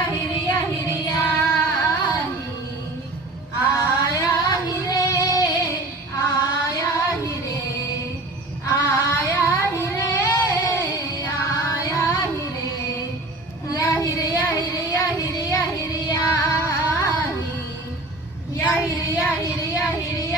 याहिरी याहिरी याही आया हिरे आया हिरे आया हिरे आया हिरे याहिरे याहिरे याहिरे याहिरे याही याहिरे याहिरे याहिरे